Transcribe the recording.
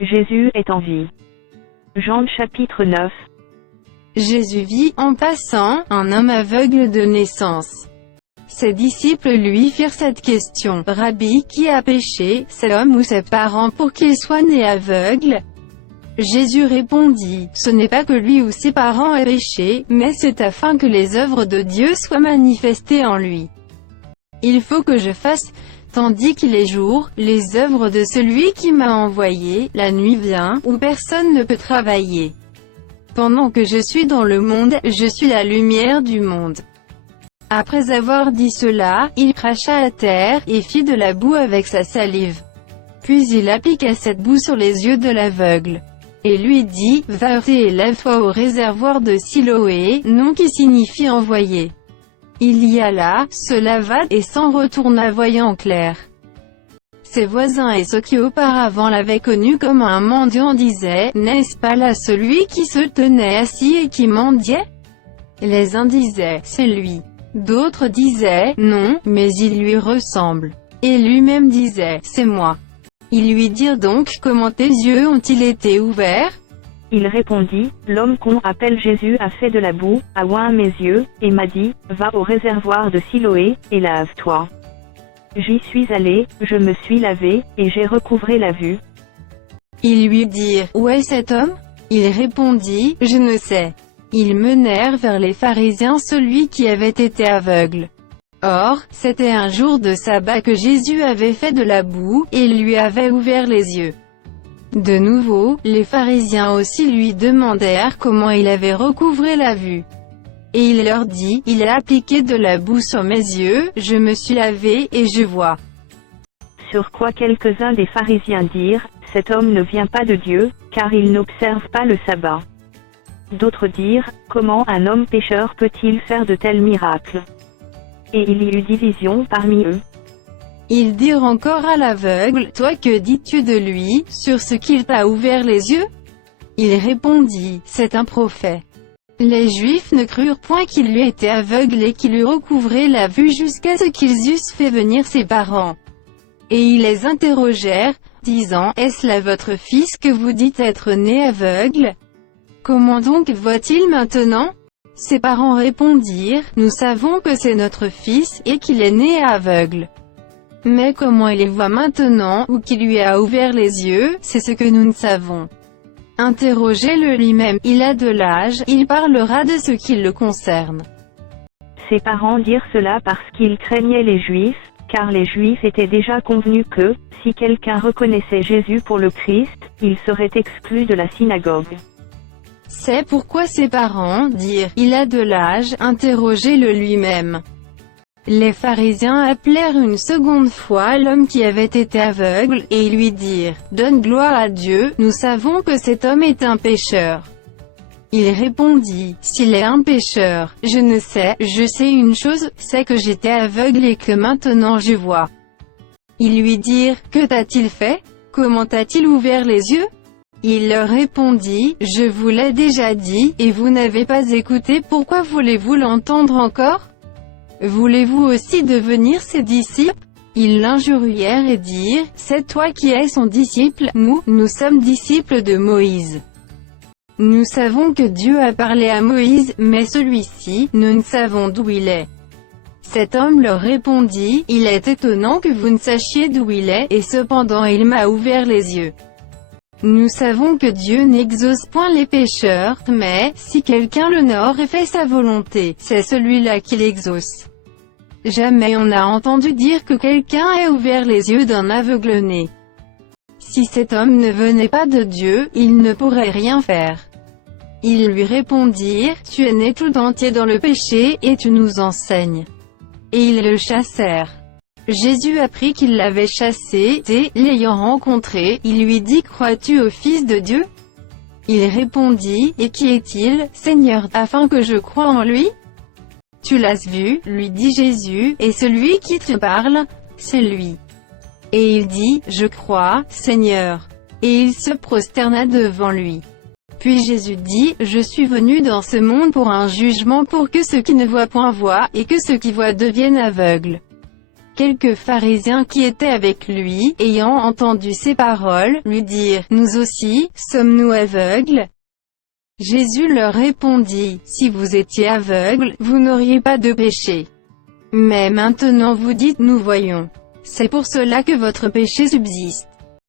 Jésus est en vie. Jean chapitre 9. Jésus vit, en passant, un homme aveugle de naissance. Ses disciples lui firent cette question: Rabbi, qui a péché, cet homme ou ses parents, pour qu'il soit né aveugle? Jésus répondit: Ce n'est pas que lui ou ses parents aient péché, mais c'est afin que les œuvres de Dieu soient manifestées en lui. Il faut que je fasse, tandis qu'il est jour, les œuvres de celui qui m'a envoyé. La nuit vient, où personne ne peut travailler. Pendant que je suis dans le monde, je suis la lumière du monde. Après avoir dit cela, il cracha à terre, et fit de la boue avec sa salive. Puis il appliqua cette boue sur les yeux de l'aveugle. Et lui dit: Va et lève-toi au réservoir de Siloé, nom qui signifie envoyé. Il y alla, se lava, et s'en retourna voyant clair. Ses voisins et ceux qui auparavant l'avaient connu comme un mendiant disaient: N'est-ce pas là celui qui se tenait assis et qui mendiait? Les uns disaient: C'est lui. D'autres disaient: Non, mais il lui ressemble. Et lui-même disait: C'est moi. Ils lui dirent donc: Comment tes yeux ont-ils été ouverts? Il répondit: L'homme qu'on appelle Jésus a fait de la boue, a oint mes yeux, et m'a dit: Va au réservoir de Siloé, et lave-toi. J'y suis allé, je me suis lavé, et j'ai recouvré la vue. Ils lui dirent: Où est cet homme? Il répondit: Je ne sais. Ils menèrent vers les pharisiens celui qui avait été aveugle. Or, c'était un jour de sabbat que Jésus avait fait de la boue, et lui avait ouvert les yeux. De nouveau, les pharisiens aussi lui demandèrent comment il avait recouvré la vue. Et il leur dit: Il a appliqué de la boue sur mes yeux, je me suis lavé, et je vois. Sur quoi quelques-uns des pharisiens dirent: Cet homme ne vient pas de Dieu, car il n'observe pas le sabbat. D'autres dirent: Comment un homme pécheur peut-il faire de tels miracles? Et il y eut division parmi eux. Ils dirent encore à l'aveugle: Toi, que dis-tu de lui, sur ce qu'il t'a ouvert les yeux? Il répondit: C'est un prophète. Les Juifs ne crurent point qu'il lui était aveugle et qu'il eût recouvré la vue jusqu'à ce qu'ils eussent fait venir ses parents. Et ils les interrogèrent, disant: Est-ce là votre fils que vous dites être né aveugle? Comment donc voit-il maintenant? Ses parents répondirent: Nous savons que c'est notre fils, et qu'il est né aveugle. Mais comment il voit maintenant, ou qui lui a ouvert les yeux, c'est ce que nous ne savons. Interrogez-le lui-même, il a de l'âge, il parlera de ce qui le concerne. Ses parents dirent cela parce qu'ils craignaient les Juifs, car les Juifs étaient déjà convenus que, si quelqu'un reconnaissait Jésus pour le Christ, il serait exclu de la synagogue. C'est pourquoi ses parents dirent: Il a de l'âge, interrogez-le lui-même. Les pharisiens appelèrent une seconde fois l'homme qui avait été aveugle, et lui dirent: Donne gloire à Dieu, nous savons que cet homme est un pécheur. Il répondit: S'il est un pécheur, je ne sais, je sais une chose, c'est que j'étais aveugle et que maintenant je vois. Ils lui dirent: Que t'a-t-il fait? Comment t'a-t-il ouvert les yeux? Il leur répondit: Je vous l'ai déjà dit, et vous n'avez pas écouté, pourquoi voulez-vous l'entendre encore? Voulez-vous aussi devenir ses disciples? Ils l'injurièrent et dirent: C'est toi qui es son disciple, nous sommes disciples de Moïse. Nous savons que Dieu a parlé à Moïse, mais celui-ci, nous ne savons d'où il est. Cet homme leur répondit: Il est étonnant que vous ne sachiez d'où il est, et cependant il m'a ouvert les yeux. Nous savons que Dieu n'exauce point les pécheurs, mais, si quelqu'un l'honore et fait sa volonté, c'est celui-là qui l'exauce. Jamais on n'a entendu dire que quelqu'un ait ouvert les yeux d'un aveugle-né. Si cet homme ne venait pas de Dieu, il ne pourrait rien faire. Ils lui répondirent: Tu es né tout entier dans le péché, et tu nous enseignes. Et ils le chassèrent. Jésus apprit qu'ils l'avaient chassé, et, l'ayant rencontré, il lui dit: Crois-tu au Fils de Dieu? Il répondit: Et qui est-il, Seigneur, afin que je croie en lui? Tu l'as vu, lui dit Jésus, et celui qui te parle, c'est lui. Et il dit: Je crois, Seigneur. Et il se prosterna devant lui. Puis Jésus dit: Je suis venu dans ce monde pour un jugement, pour que ceux qui ne voient point voient, et que ceux qui voient deviennent aveugles. Quelques pharisiens qui étaient avec lui, ayant entendu ces paroles, lui dirent, « Nous aussi, sommes-nous aveugles ?» Jésus leur répondit, « Si vous étiez aveugles, vous n'auriez pas de péché. Mais maintenant vous dites, nous voyons. C'est pour cela que votre péché subsiste.